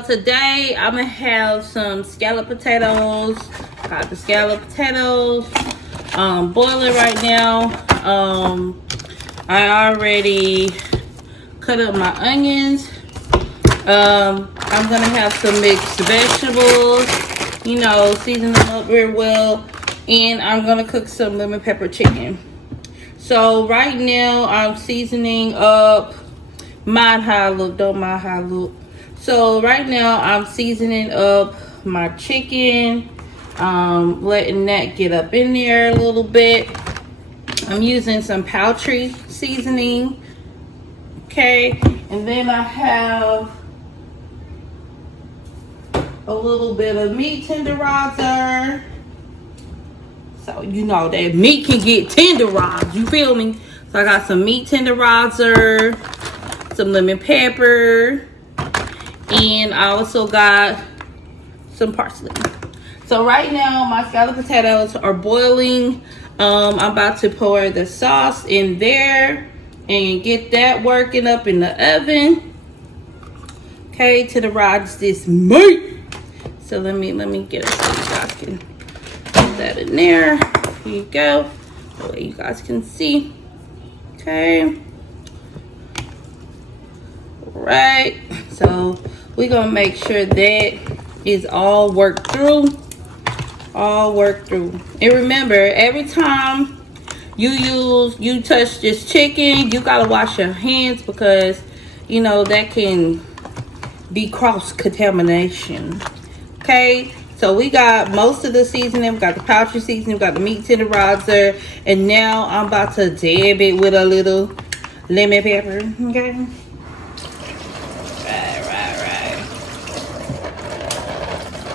So today I'm gonna have some scalloped potatoes. Got the scalloped potatoes boiling right now. I already cut up my onions. I'm gonna have some mixed vegetables, you know, season them up very well, and I'm gonna cook some lemon pepper chicken. So right now I'm seasoning up. Mind how I look, don't mind how I look. So right now I'm seasoning up my chicken, letting that get up in there a little bit. I'm using some poultry seasoning, okay, and then I have a little bit of meat tenderizer. So you know that meat can get tenderized, you feel me? So I got some meat tenderizer, some lemon pepper, and I also got some parsley. So right now my scalloped potatoes are boiling. I'm about to pour the sauce in there and get that working up in the oven. Okay, tenderize this meat. So let me get it so you guys can put that in there. Here you go. That way you guys can see. Okay. Right. So we're gonna make sure that is all worked through. All worked through. And remember, every time you touch this chicken, you gotta wash your hands because you know that can be cross contamination. Okay, so we got most of the seasoning. We got the poultry seasoning, we got the meat tenderizer, and now I'm about to dab it with a little lemon pepper. Okay. Right.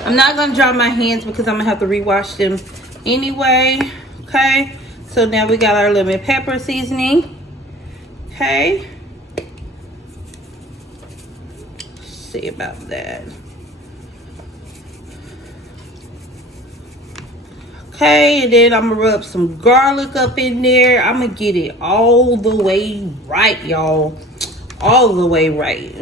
I'm not gonna dry my hands because I'm gonna have to rewash them anyway. Okay, so now we got our lemon pepper seasoning. Okay, let's see about that. Okay, and then I'm gonna rub some garlic up in there. I'm gonna get it all the way right, y'all. All the way right.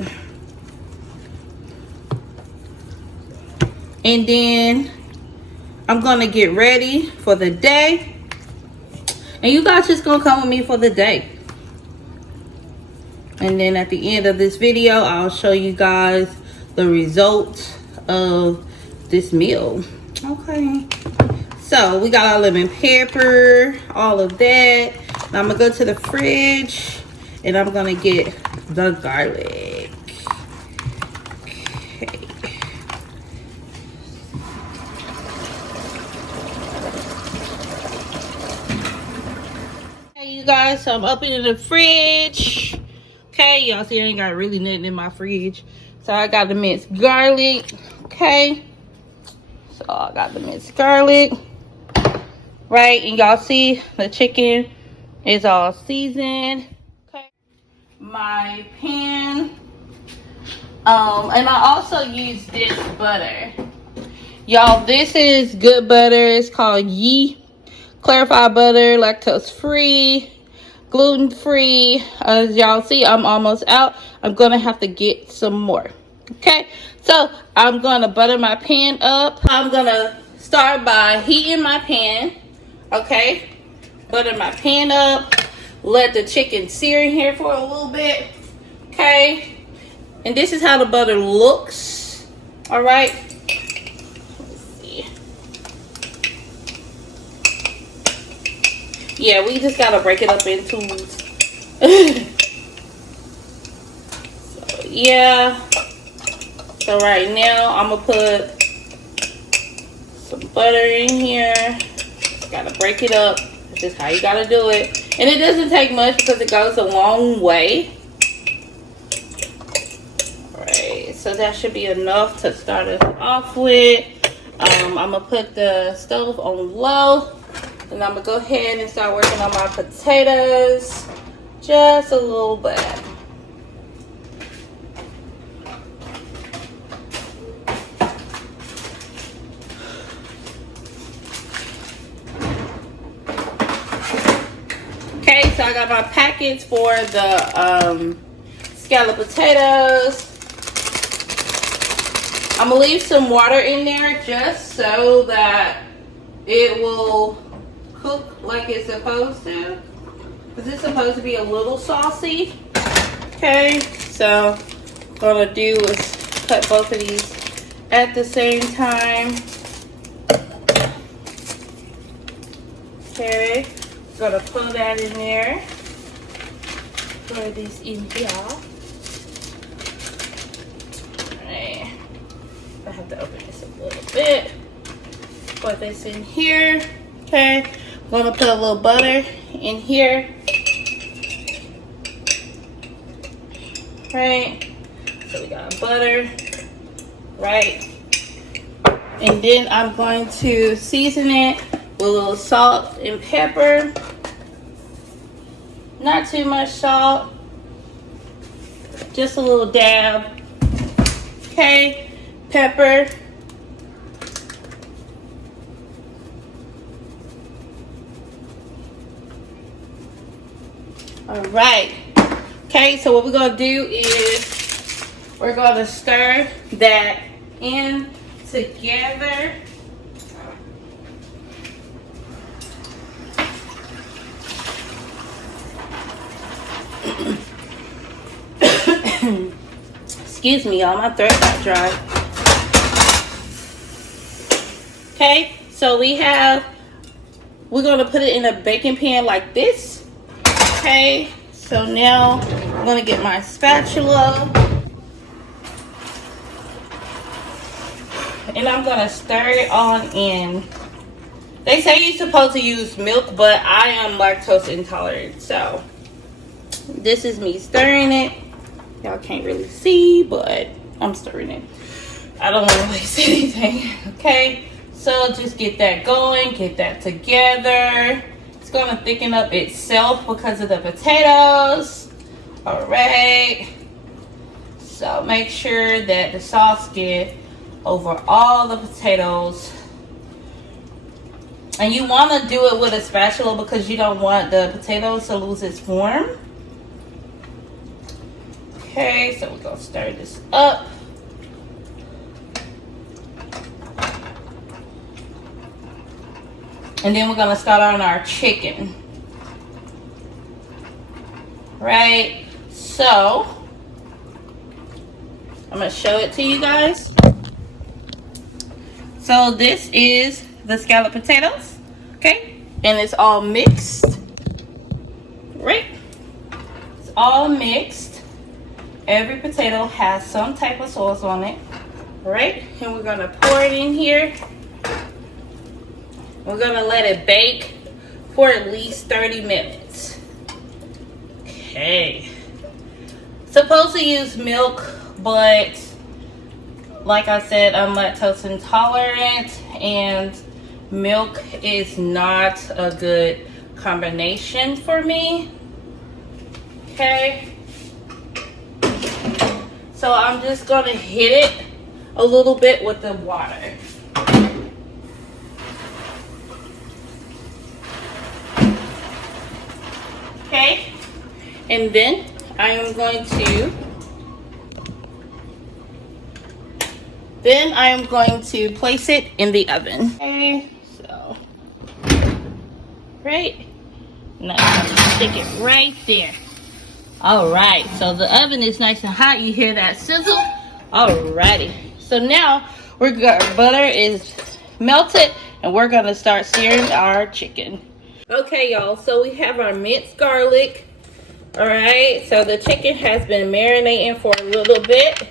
And then I'm gonna get ready for the day. And you guys just gonna come with me for the day. And then at the end of this video, I'll show you guys the results of this meal. Okay. So we got our lemon pepper, all of that. Now I'm gonna go to the fridge and I'm gonna get the garlic. Okay. Hey you guys, so I'm up in the fridge. Okay, y'all see I ain't got really nothing in my fridge. So I got the minced garlic. Okay. So I got the minced garlic. Right, and y'all see the chicken is all seasoned. Okay, my pan, and I also use this butter, y'all. This is good butter. It's called Yee clarified butter, lactose free, gluten free. As y'all see, I'm almost out. I'm gonna have to get some more. Okay, so I'm gonna butter my pan up. I'm gonna start by heating my pan. Okay, butter my pan up, let the chicken sear in here for a little bit. Okay, and this is how the butter looks. All right, let's see. Yeah, we just gotta break it up into so yeah, so right now I'm gonna put some butter in here. Gotta break it up. This is how you gotta do it, and it doesn't take much because it goes a long way. All right, so that should be enough to start us off with. I'm gonna put the stove on low, and I'm gonna go ahead and start working on my potatoes just a little bit. Okay, so I got my packets for the scalloped potatoes. I'm gonna leave some water in there just so that it will cook like it's supposed to. Because it's supposed to be a little saucy. Okay, so what I'm gonna do is cut both of these at the same time. Okay, gonna put that in there. Put this in here. Alright, I have to open this a little bit. Put this in here. Okay, I'm gonna put a little butter in here. Right, so we got butter, right, and then I'm going to season it with a little salt and pepper. Not too much salt, just a little dab. Okay, pepper. All right. Okay, so what we're gonna do is we're gonna stir that in together. Excuse me, y'all, my throat got dry. Okay, so we're gonna put it in a baking pan like this. Okay, so now I'm gonna get my spatula and I'm gonna stir it on in. They say you're supposed to use milk, but I am lactose intolerant, so this is me stirring it. Y'all can't really see, but I'm stirring it. I don't want to waste anything. Okay, so just get that going, get that together. It's gonna thicken up itself because of the potatoes. All right, so make sure that the sauce get over all the potatoes, and you want to do it with a spatula because you don't want the potatoes to lose its form. Okay, so we're gonna stir this up. And then we're gonna start on our chicken. Right, so I'm gonna show it to you guys. So this is the scalloped potatoes, okay? And it's all mixed, right? It's all mixed. Every potato has some type of sauce on it, right? And we're gonna pour it in here. We're gonna let it bake for at least 30 minutes. Okay. Supposed to use milk, but like I said, I'm lactose intolerant and milk is not a good combination for me. Okay. So I'm just gonna hit it a little bit with the water. Okay, and then I am going to place it in the oven. Okay, so right now I'm gonna stick it right there. All right, so the oven is nice and hot. You hear that sizzle? Alrighty, so now butter is melted and we're gonna start searing our chicken. Okay, y'all, so we have our minced garlic. All right, so the chicken has been marinating for a little bit.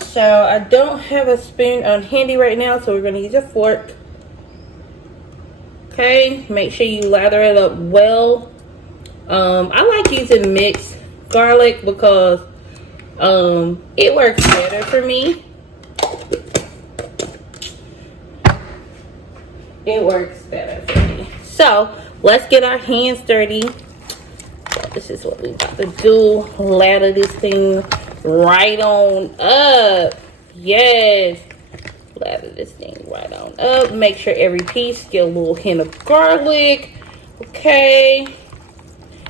So I don't have a spoon on handy right now, so we're gonna use a fork. Okay, make sure you lather it up well. I like using mixed garlic because it works better for me. It works better for me. So let's get our hands dirty. So this is what we about to do. Lather this thing right on up. Yes. Lather this thing right on up. Make sure every piece get a little hint of garlic. Okay.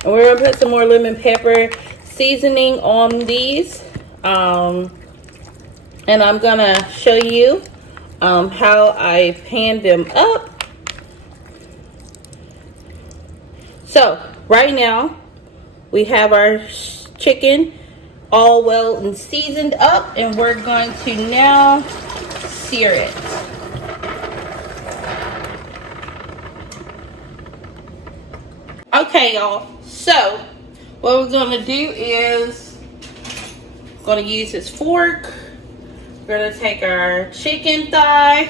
And we're gonna put some more lemon pepper seasoning on these. And I'm gonna show you how I pan them up. So right now we have our chicken all well and seasoned up, and we're going to now sear it. Okay, y'all, so what we're going to do is going to use this fork. We're going to take our chicken thigh.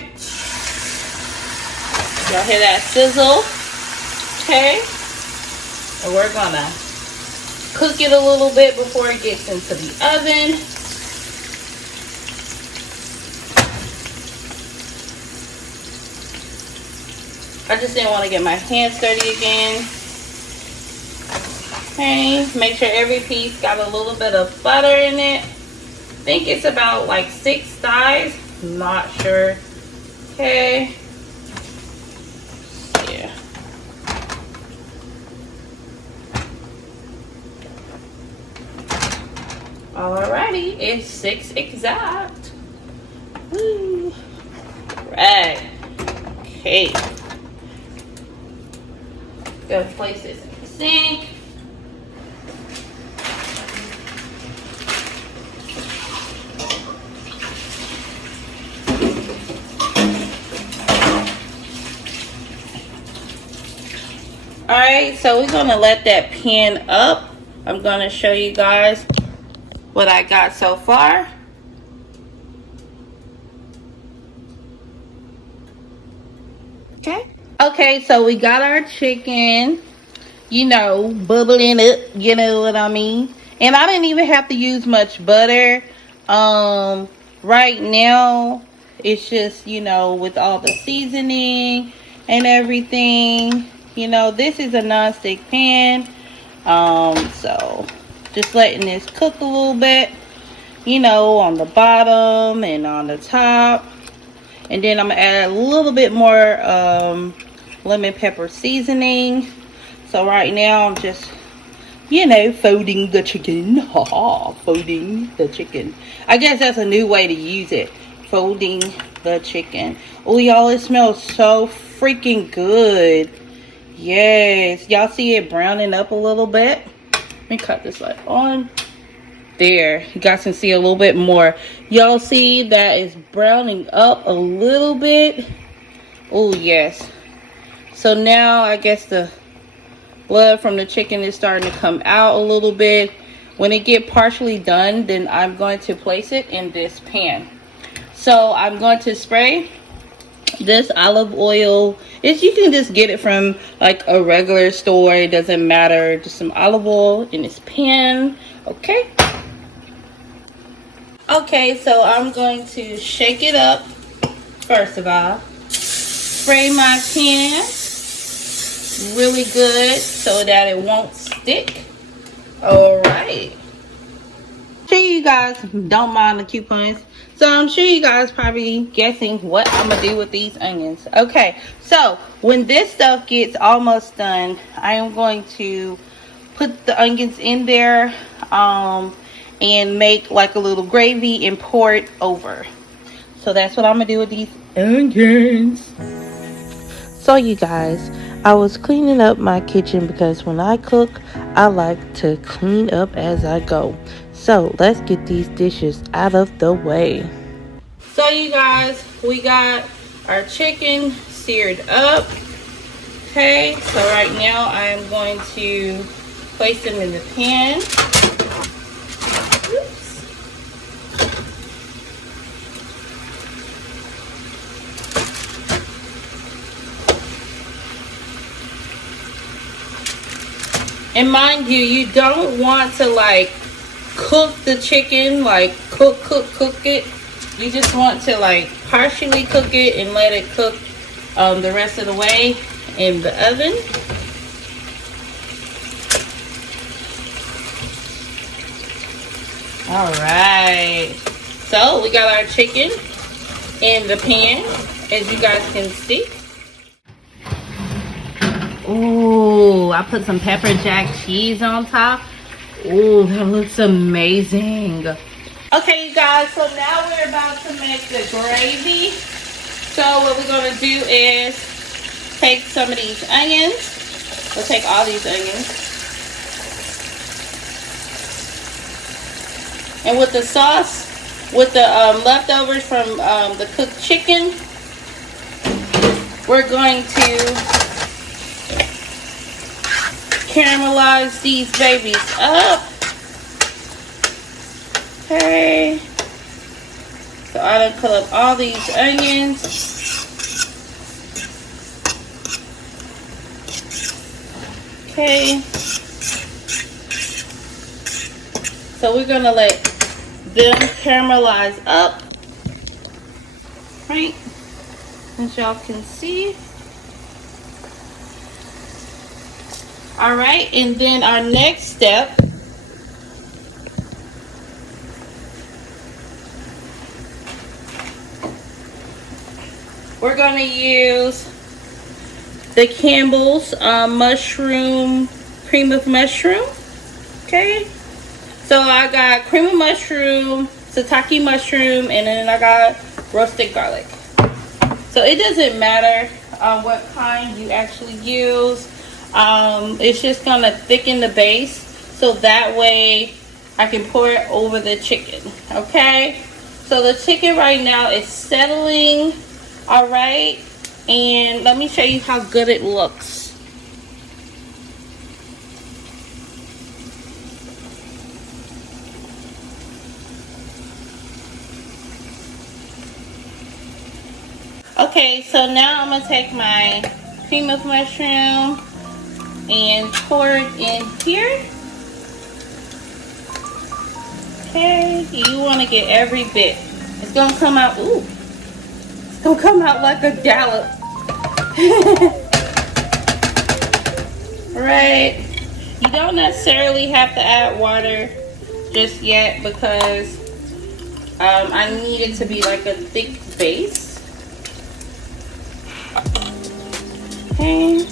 Y'all hear that sizzle? Okay, and we're going to cook it a little bit before it gets into the oven. I just didn't want to get my hands dirty again. Okay, make sure every piece got a little bit of butter in it. I think it's about like 6 thighs. Not sure. Okay. Yeah. Alrighty, it's 6 exact. Woo. Right. Okay. Go place this in the sink. Alright, so we're gonna let that pan up. I'm gonna show you guys what I got so far. Okay, so we got our chicken, you know, bubbling up, you know what I mean? And I didn't even have to use much butter. Right now, it's just, you know, with all the seasoning and everything, you know, this is a non-stick pan. So just letting this cook a little bit, you know, on the bottom and on the top. And then I'm gonna add a little bit more lemon pepper seasoning. So right now I'm just, you know, folding the chicken. Folding the chicken. I guess that's a new way to use it. Folding the chicken. Oh, y'all, it smells so freaking good. Yes. Y'all see it browning up a little bit? Let me cut this light on. There, you guys can see a little bit more. Y'all see that it's browning up a little bit. Oh yes. So now I guess the blood from the chicken is starting to come out a little bit. When it get partially done, then I'm going to place it in this pan. So I'm going to spray this olive oil. You can just get it from like a regular store, it doesn't matter. Just some olive oil in this pan. Okay. Okay, so I'm going to shake it up first of all. Spray my pan really good so that it won't stick. Alright. I'm sure you guys don't mind the coupons. So I'm sure you guys probably guessing what I'm going to do with these onions. Okay, so when this stuff gets almost done, I am going to put the onions in there. And make like a little gravy and pour it over. So that's what I'm gonna do with these onions. So you guys, I was cleaning up my kitchen because when I cook, I like to clean up as I go. So let's get these dishes out of the way. So you guys, we got our chicken seared up. Okay, so right now I am going to place them in the pan. And mind you, you don't want to like cook the chicken, like cook it. You just want to like partially cook it and let it cook the rest of the way in the oven. All right, so we got our chicken in the pan, as you guys can see. Ooh, I put some pepper jack cheese on top. Ooh, that looks amazing. Okay, you guys, so now we're about to make the gravy. So what we're gonna do is take some of these onions. We'll take all these onions. And with the sauce, with the leftovers from the cooked chicken, we're going to caramelize these babies up. Okay. So I done cut up all these onions. Okay. So we're gonna let them caramelize up. Right? As y'all can see. Alright, and then our next step, we're going to use the Campbell's mushroom, cream of mushroom. Okay, so I got cream of mushroom, shiitake mushroom, and then I got roasted garlic. So it doesn't matter what kind you actually use. It's just going to thicken the base, so that way I can pour it over the chicken. Okay, so the chicken right now is settling. All right, and let me show you how good it looks. Okay, so now I'm gonna take my cream of mushroom and pour it in here. Okay, you want to get every bit. It's gonna come out. Ooh. Don't come out like a gallop. Right. You don't necessarily have to add water just yet because I need it to be like a thick base. Okay.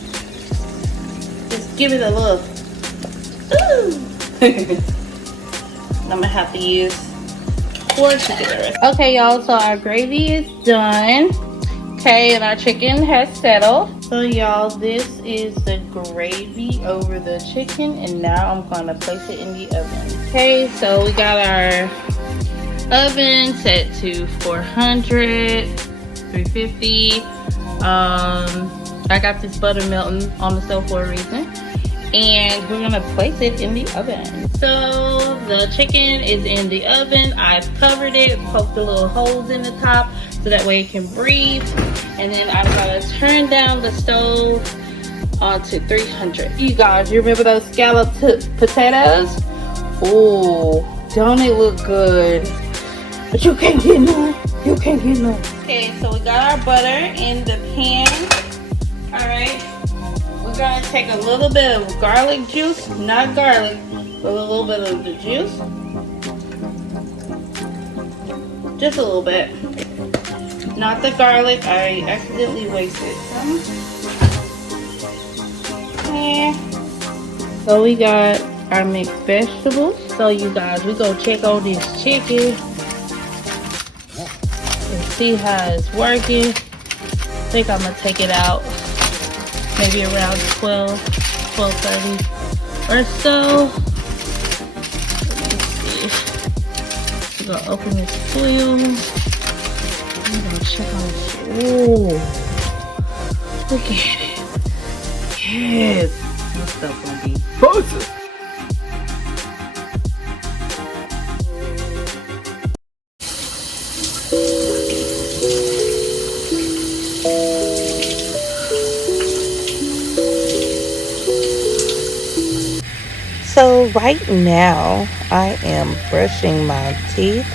Just give it a look. Ooh. I'm gonna have to use Okay, y'all, so our gravy is done. Okay, and our chicken has settled. So y'all, this is the gravy over the chicken, and now I'm gonna place it in the oven. Okay, so we got our oven set to 400, 350. I got this butter melting on the stove for a reason. And we're gonna place it in the oven. So the chicken is in the oven. I've covered it, poked the little holes in the top so that way it can breathe. And then I'm gonna turn down the stove onto 300. You guys, you remember those scalloped potatoes? Oh, don't it look good? But you can't get none. You can't get none. Okay, so we got our butter in the pan. All right. We're gonna take a little bit of garlic juice, not garlic, but a little bit of the juice. Just a little bit. Not the garlic, I accidentally wasted some. Okay. So we got our mixed vegetables. So you guys, we go check on this chicken and see how it's working. I think I'm gonna take it out maybe around 12:30 or so. Let's see. We're gonna open this foil. I'm gonna check on this. Oh, look at it. Yes, this stuff gonna be frozen. So right now, I am brushing my teeth.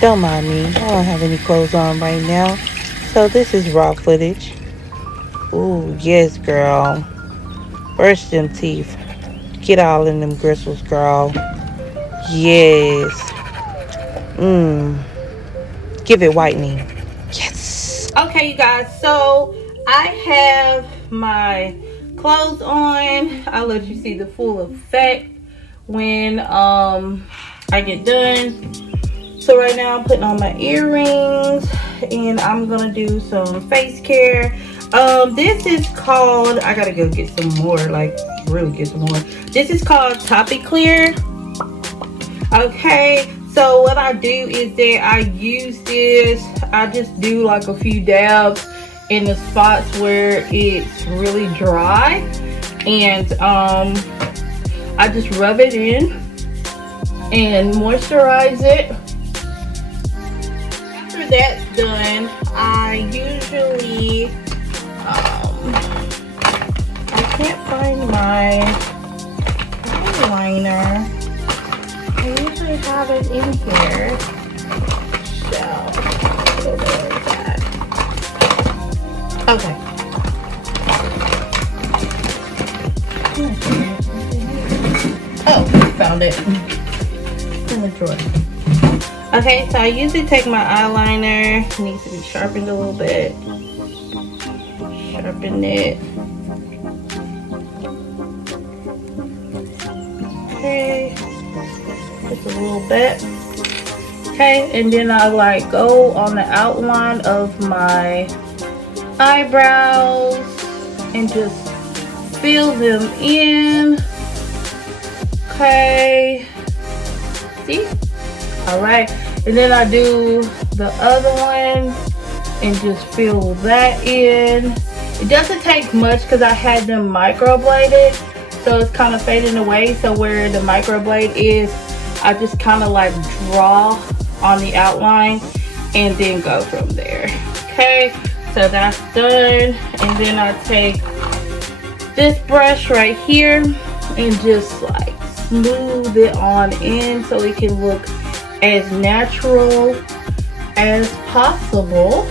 Don't mind me, I don't have any clothes on right now. So this is raw footage. Ooh, yes, girl. Brush them teeth. Get all in them gristles, girl. Yes. Give it whitening. Yes. Okay, you guys, so I have my clothes on. I'll let you see the full effect when I get done. So right now I'm putting on my earrings and I'm gonna do some face care. This is called, I gotta go get some more, like really get some more. This is called Topic Clear. Okay, so what I do is that I use this, I just do like a few dabs in the spots where it's really dry, and I just rub it in and moisturize it. After that's done, I usually I can't find my eyeliner. I usually have it in here. So where is that? Okay. Oh, found it in the drawer. Okay, so I usually take my eyeliner. It needs to be sharpened a little bit. Sharpen it. Okay, just a little bit. Okay, and then I like go on the outline of my eyebrows and just fill them in. Okay, see? All right, and then I do the other one and just fill that in. It doesn't take much because I had them microbladed, so it's kind of fading away. So where the microblade is, I just kind of like draw on the outline and then go from there. Okay, so that's done. And then I take this brush right here and just like smooth it on in so it can look as natural as possible.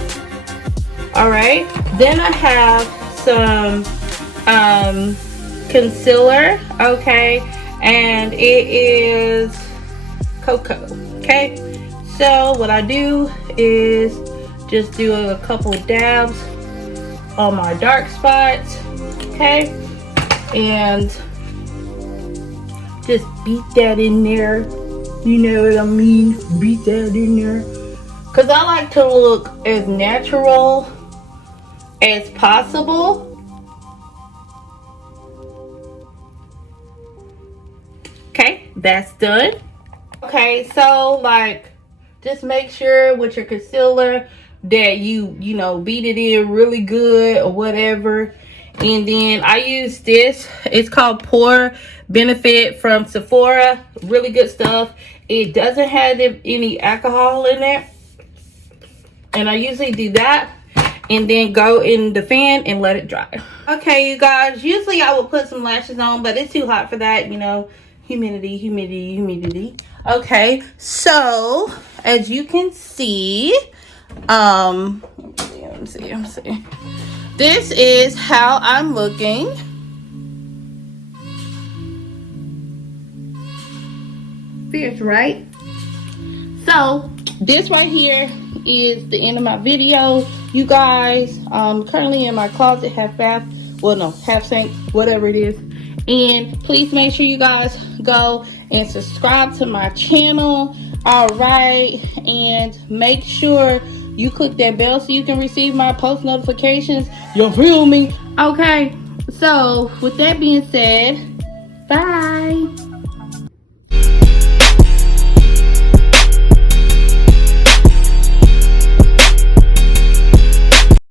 All right, then I have some concealer, okay, and it is cocoa. Okay, so what I do is just do a couple dabs on my dark spots, okay, and just beat that in there. You know what I mean? Beat that in there. Because I like to look as natural as possible. Okay, that's done. Okay, so like just make sure with your concealer that you know beat it in really good or whatever. And then I use this, it's called Pore Benefit from Sephora. Really good stuff. It doesn't have any alcohol in it, and I usually do that and then go in the fan and let it dry. Okay, you guys, usually I would put some lashes on, but it's too hot for that, you know, humidity. Okay, so as you can see, let me see. This is how I'm looking. Fierce, right? So this right here is the end of my video, you guys. Currently in my closet, half bath, well no, half sink, whatever it is. And please make sure you guys go and subscribe to my channel. All right, and make sure you click that bell so you can receive my post notifications. You feel me? Okay, so with that being said, bye.